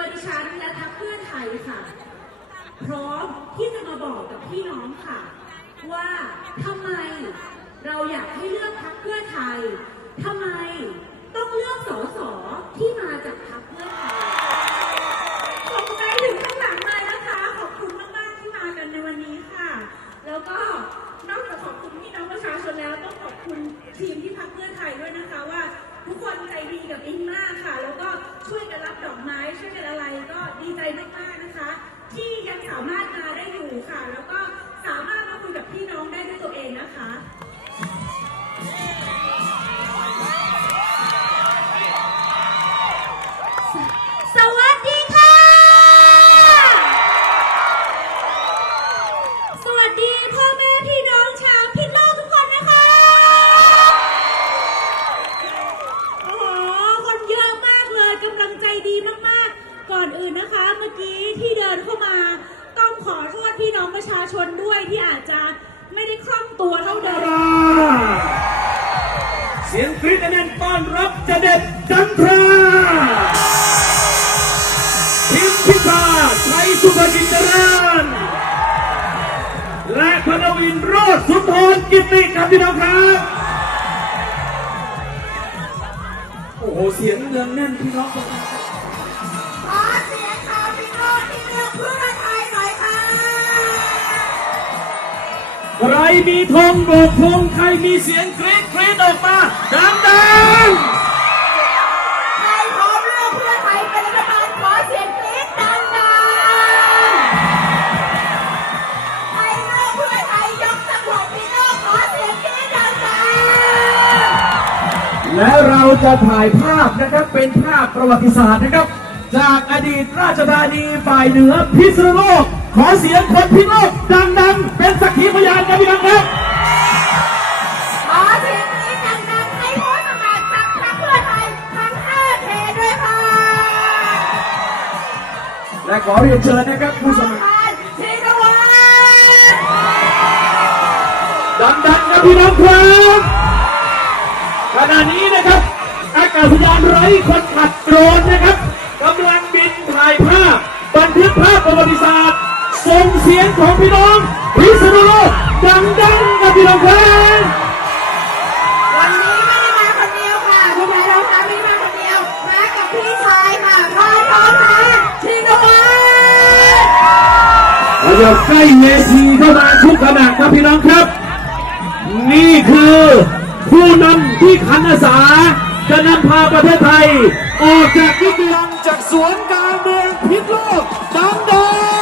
ตัวดิฉันและทัพเพื่อไทยค่ะ พร้อมที่จะมาบอกกับพี่น้องค่ะ ว่าทำไมเราอยากให้เลือกพักเพื่อไทยทำไมต้องเลือกสสที่มาจาก จเด็ดจันทราพิมพิธาชัยสุภกิจจริญและพนวินโรจน์สุนทรกิติครับพี่น้องครับ โอ้โห เสียงเนืองแน่นพี่น้องครับขอเสียงชาวพิโรธที่เลือกเพื่อไทยหน่อยค่ะ ใครมีธงโบกธงใครมีเสียงกรี๊ดกรี๊ดออกมาดังใจะถ่ายภาพนะครับเป็นภาพประวัติศาสตร์นะครับ จากอดีตราชธานีฝ่ายเหนือพิษณุโลก ขอเสียงคนพิษณุโลกดังๆ เป็นสักขีพยานกันพี่น้องครับๆขอเสียงกรี๊ดดังๆให้ผู้สมัครจากพรรคเพื่อไทยทั้ง5เขตด้วยค่ะและขอเรียนเชิญนะครับผู้สมัครท่านชินวัตรดังๆนะพี่น้องครับขณะนี้นะครับอากาศยานไร้คนขับโดรนนะครับกำลังบินถ่ายภาพ บันทึกภาพประวัติศาสตร์ส่งเสียงของพี่น้องพิษณุโลกดังๆกับพี่น้องครับวันนี้ไม่ได้มาคนเดียวค่ะคุณแม่เราค่ะไม่ได้มาคนเดียว มากับพี่ชายค่ะพาทองค่ะชินวัตรเราจะใกล้เวทีเข้ามาทุกขณะครับพี่น้องครับ นี่คือผู้นำที่ขันอาสา จะนำพาประเทศไทย ออกจากวิกฤตจากสวนการเมืองพิษโลกดังเดิม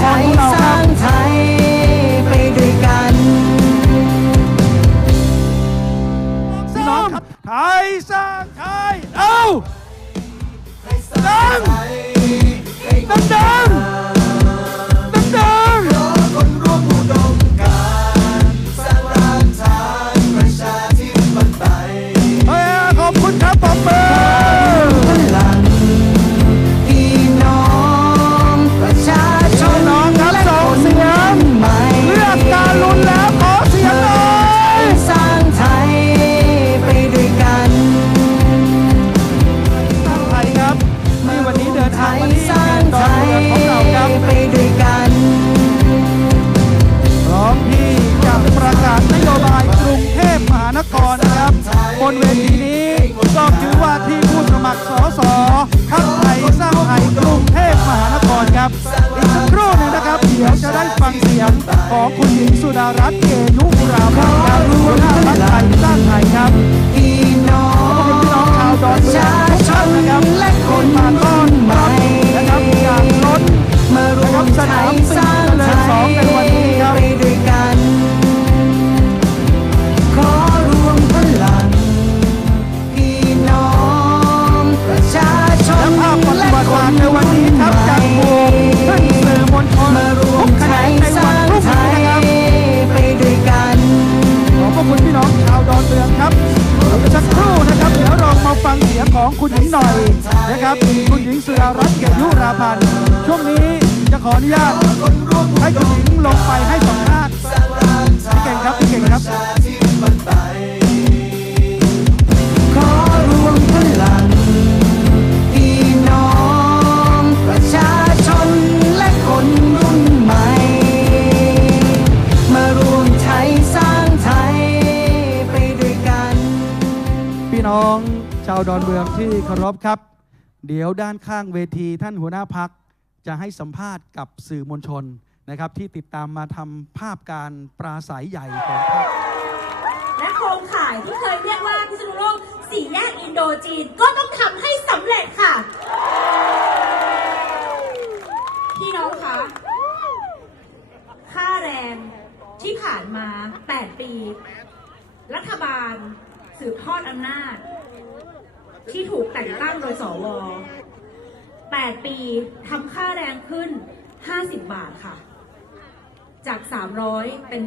ไทยสร้างไทยไปด้วยกันพี่น้องไทยสร้างไทย เอ้าสร้าง ที่ผู้สมัครสสพักไทยสร้างไทยกรุงเทพมหานครครับ อีกสักครู่หนึ่งนะครับ เดี๋ยวจะได้ฟังเสียงของคุณหญิงสุดารัตน์เกยุราพันธ์ครับหัวหน้าพักไทยสร้างไทยครับพี่น้องพี่น้องชาวดอนเมืองทุกท่านนะครับและคนมาต้อนรับนะครับอย่างล้นนะครับสนามสี่เลยสองในวันนี้ครับ นะครับ คุณหญิงสุดารัตน์เกยุราพันธ์ช่วงนี้จะขออนุญาตให้คุณหญิงลงไปให้สัมภาษณ์พี่เก่งครับพี่เก่งครับขอรวมพลังพี่น้องประชาชนและคนรุ่นใหม่ มารวมไทยสร้างไทยไปด้วยกัน พี่น้องชาวดอนเมืองที่เคารพครับ เดี๋ยวด้านข้างเวทีท่านหัวหน้าพักจะให้สัมภาษณ์กับสื่อมวลชนนะครับที่ติดตามมาทำภาพการปราศัยใหญ่ของพรรคและโครงข่ายที่เคยเรียกว่าพิษณุโลกสี่แยกอินโดจีนก็ต้องทำให้สำเร็จค่ะ พี่น้องคะ ค่าแรงที่ผ่านมา 8 ปี รัฐบาลสืบทอดอำนาจ ที่ถูกแต่งตั้งโดยสว8 ปีทำค่าแรงขึ้น 50 บาทค่ะ จาก 300 เป็น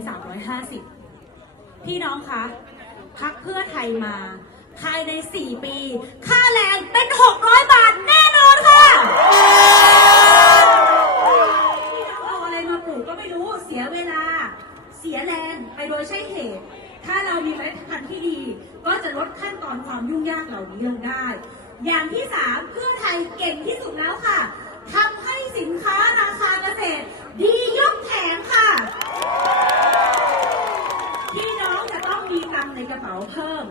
350 พี่น้องคะพักเพื่อไทยมา ภายใน 4 ปี ค่าแรงเป็น 600 บาทแน่นอนค่ะพี่น้องเอาอะไรมาปลูกก็ไม่รู้เสียเวลา เสียแรงไปโดยใช่เหตุ ถ้าเรามีเมล็ดพันธุ์ที่ดี ก็จะลดขั้นตอนความยุ่งยากเหล่านี้ลงได้ อย่างที่3เพื่อไทยเก่งที่สุดแล้วค่ะทำให้สินค้าราคาเกษตร ดียกแผงค่ะพี่น้องจะต้องมีตังในกระเป๋าเพิ่ม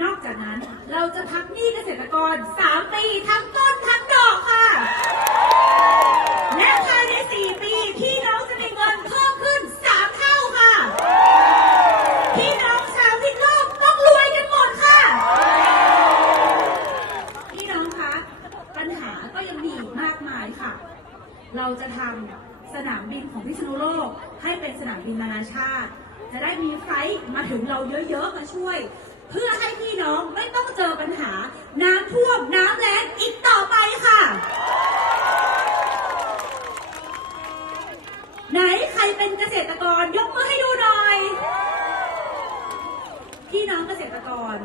นอกจากนั้นเราจะพักหนี้เกษตรกร 3 ปีทั้งต้นทั้งดอกค่ะ และภายใน 4 ปี พี่น้องจะมีเงินเพิ่มขึ้น 3 เท่าค่ะ พี่น้องชาวพิษโลกต้องรวยกันหมดค่ะ พี่น้องคะ ปัญหาก็ยังมีอีกมากมายค่ะ เราจะทำสนามบินของพิษณุโลกให้เป็นสนาม บินนานาชาติ จะได้มีไฟมาถึงเราเยอะๆมาช่วย เพื่อให้พี่น้องไม่ต้องเจอปัญหา น้ำท่วมน้ำแล้งอีกต่อไปค่ะ ไหนใครเป็นเกษตรกรยกมือให้ดูหน่อย พี่น้องเกษตรกร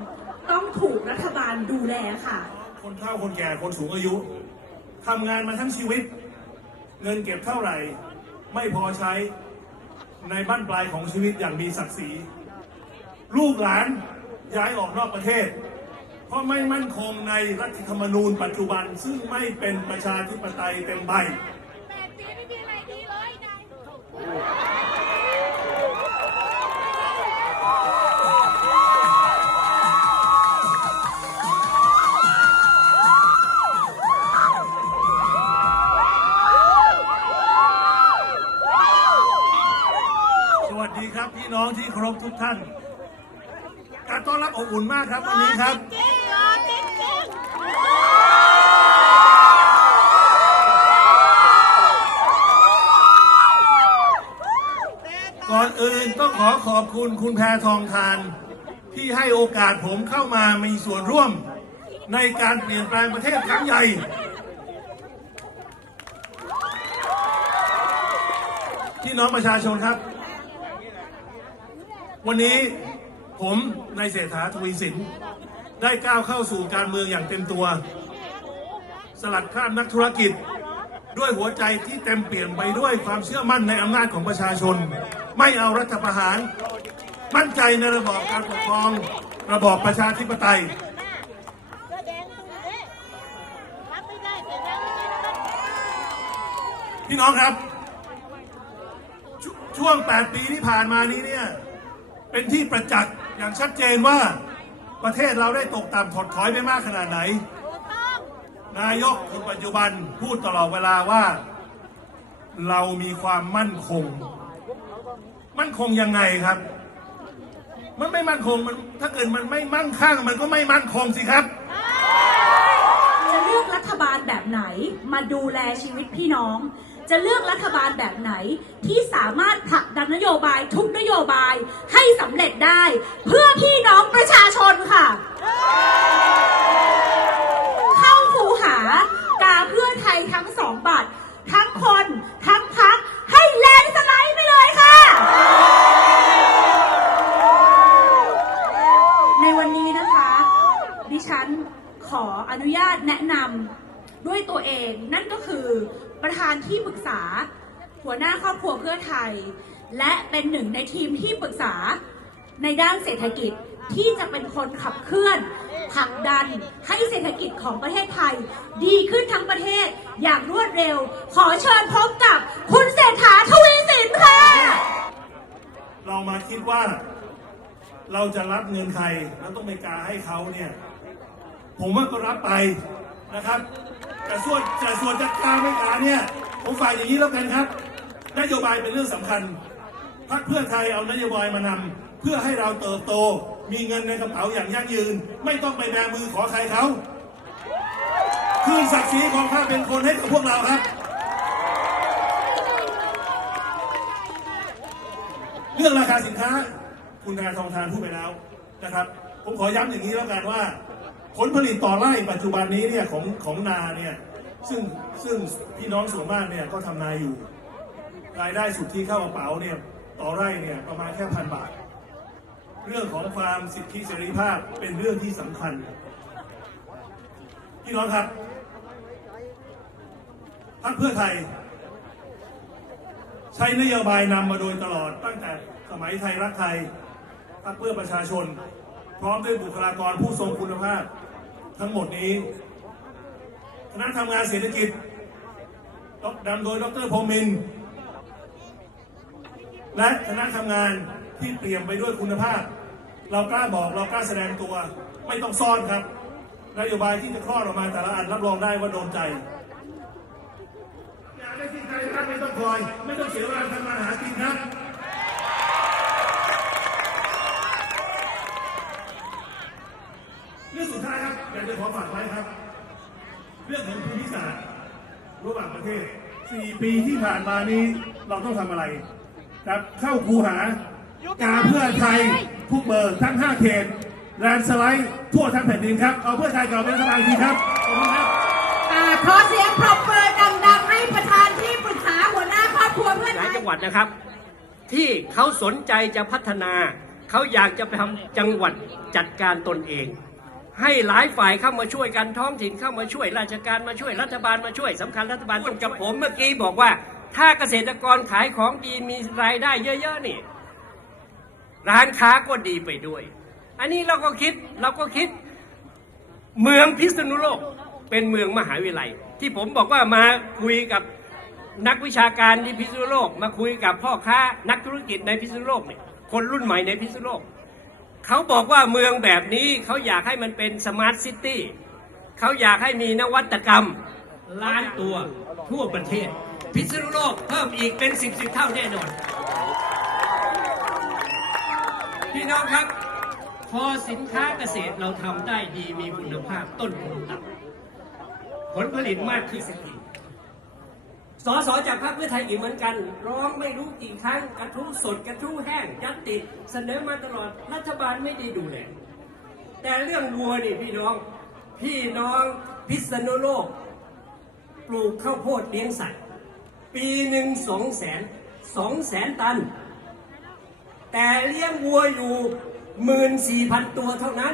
ต้องถูกรัฐบาลดูแลค่ะ คนเฒ่าคนแก่คนสูงอายุทำงานมาทั้งชีวิต เงินเก็บเท่าไหร่ ไม่พอใช้ ในบ้านปลายของชีวิตอย่างมีศักดิ์ศรี ลูกหลานย้ายออกนอกประเทศ เพราะไม่มั่นคงในรัฐธรรมนูญปัจจุบันซึ่งไม่เป็นประชาธิปไตยเต็มใบ ที่เคารพทุกท่าน การต้อนรับอบอุ่นมากครับวันนี้ครับ ก่อนอื่นต้องขอขอบคุณคุณแพทองทาน ที่ให้โอกาสผมเข้ามามีส่วนร่วม ในการเปลี่ยนแปลงประเทศครั้งใหญ่พี่น้องประชาชนครับ วันนี้ผมนายเศรษฐาทวีสิน ได้ก้าวเข้าสู่การเมืองอย่างเต็มตัว สลัดคราบนักธุรกิจ ด้วยหัวใจที่เต็มเปลี่ยนไปด้วยความเชื่อมั่นในอำนาจของประชาชน ไม่เอารัฐประหาร มั่นใจในระบอบการปกครอง ระบอบประชาธิปไตยพี่น้องครับชช่วง 8 ปีที่ผ่านมานี้เนี่ย เป็นที่ประจักษ์อย่างชัดเจนว่าประเทศเราได้ตกต่ำถดถอยไปมากขนาดไหน นายกคนปัจจุบันพูดตลอดเวลาว่า เรามีความมั่นคง มั่นคงยังไงครับ มันไม่มั่นคงมันถ้าเกิดมันไม่มั่งคั่ง มันก็ไม่มั่นคงสิครับจะเลือกรัฐบาลแบบไหนมาดูแลชีวิตพี่น้อง จะเลือกรัฐบาลแบบไหนที่สามารถผลักดันนโยบายทุกนโยบายให้สำเร็จได้ เพื่อพี่น้องประชาชนค่ะ เข้าคูหากาเพื่อไทยทั้งสองบัตร ทั้งคนทั้งพักให้แลนสไลด์ไปเลยค่ะ ในวันนี้นะคะ ดิฉันขออนุญาตแนะนำด้วยตัวเองนั่นก็คือ ประธานที่ปรึกษา หัวหน้าครอบครัวเพื่อไทย และเป็นหนึ่งในทีมที่ปรึกษาในด้านเศรษฐกิจที่จะเป็นคนขับเคลื่อนผลักดันให้เศรษฐกิจของประเทศไทย ดีขึ้นทั้งประเทศอย่างรวดเร็ว ขอเชิญพบกับคุณเศรษฐาทวีสินค่ะ เรามาคิดว่าเราจะรับเงินใครแล้วต้องไปกาให้เขาเนี่ย ผมว่าก็รับไป นะครับแต่ส่วนแต่ส่วนจะการไม่กาเนี่ยผมฝ่ายอย่างนี้แล้วกันครับ นโยบายเป็นเรื่องสำคัญพรรคเพื่อไทยเอานโยบายมานำเพื่อให้เราเติบโต มีเงินในกระเป๋าอย่างยั่งยืน ไม่ต้องไปแบมือขอใครเขาคืนศักดิ์ศรีของข้าเป็นคนให้กับพวกเราครับ เรื่องราคาสินค้าคุณนายทองทานพูดไปแล้วนะครับ ผมขอย้ำอย่างนี้แล้วกันว่า ผลผลิตต่อไร่ปัจจุบันนี้เนี่ยของของนาเนี่ยซึ่งซึ่งพี่น้องส่วนมากเนี่ยก็ทำนาอยู่ รายได้สุทธิเข้ากระเป๋าเนี่ยต่อไร่เนี่ยประมาณแค่พันบาท เรื่องของความสิทธิเสรีภาพเป็นเรื่องที่สำคัญ พี่น้องครับพรรคเพื่อไทย ใช้นโยบายนำมาโดยตลอดตั้งแต่สมัยไทยรักไทยพรรคเพื่อประชาชน ร้อมด้วยบุคลากรผู้ทรงคุณภาพ ทั้งหมดนี้คณะทำงานเศรษฐกิจนำโดยดรพงมิน และคณะทำงานที่เปลี่ยมไปด้วยคุณภาพ เรากล้าบอกเรากล้าแสดงตัว ไม่ต้องซ่อนครับ นโยบายที่จะคลอดออกมาแต่ละอันรับรองได้ว่าโดนใจอยากได้ที่ใครครับไม่ต้องคอย ไม่ต้องเสียเวลาทำมานครับ เรื่องสุดท้ายครับ อยากจะขอฝากไว้ครับ เรื่องของภูมิศาสตร์ระหว่างประเทศ 4 ปีที่ผ่านมานี้เราต้องทำอะไร ครับเข้าคูหากาเพื่อไทยทุกเบอร์ทั้ง 5 เขตแลนด์สไลด์ทั่วทั้งแผ่นดินครับ เอาเพื่อไทยก่อนเป็นรัฐบาลทีครับขอบคุณครับอ่าขอเสียงปรบมือดังๆให้ประธานที่ปรึกษาหัวหน้าครอบครัวเพื่อหไทลายยจังหวัดนะครับ ที่เขาสนใจจะพัฒนา เขาอยากจะไปทำจังหวัดจัดการตนเอง ให้หลายฝ่ายเข้ามาช่วยกันท้องถิ่นเข้ามาช่วยราชการมาช่วยรัฐบาลมาช่วยสำคัญรัฐบาลต้องกับผมเมื่อกี้บอกว่า ถ้าเกษตรกรขายของดีมีรายได้เยอะๆนี่ ร้านค้าก็ดีไปด้วย อันนี้เราก็คิดเราก็คิดเมืองพิษณุโลกเป็นเมืองมหาวิทยาลัย ที่ผมบอกว่ามาคุยกับนักวิชาการที่พิษณุโลก มาคุยกับพ่อค้านักธุรกิจในพิษณุโลกเนี่ยคนรุ่นใหม่ในพิษณุโลก เขาบอกว่าเมืองแบบนี้เขาอยากให้มันเป็นสมาร์ทซิตี้เขาอยากให้มีนวัตกรรมล้านตัวทั่วประเทศ พิษณุโลกเพิ่มอีกเป็นสิบสิบเท่าแน่นอนพี่น้องครับ พอสินค้าเกษตรเราทำได้ดีมีคุณภาพต้นทุนต่ำผลผลิตมากขึ้นสักที สอสอจากพรรคเพื่อไทยอีกเหมือนกัน ร้องไม่รู้กี่ครั้งกระทู้สดกระทู้แห้งยัตติเสนอมาตลอดรัฐบาลไม่ได้ดูแลแต่เรื่องวัวนี่พี่น้อง พี่น้องพิษณุโลก ปลูกข้าวโพดเลี้ยงสัตว์ ปีหนึ่งสองแสนสองแสนตัน แต่เลี้ยงวัวอยู่หมื่นสี่พันตัวเท่านั้น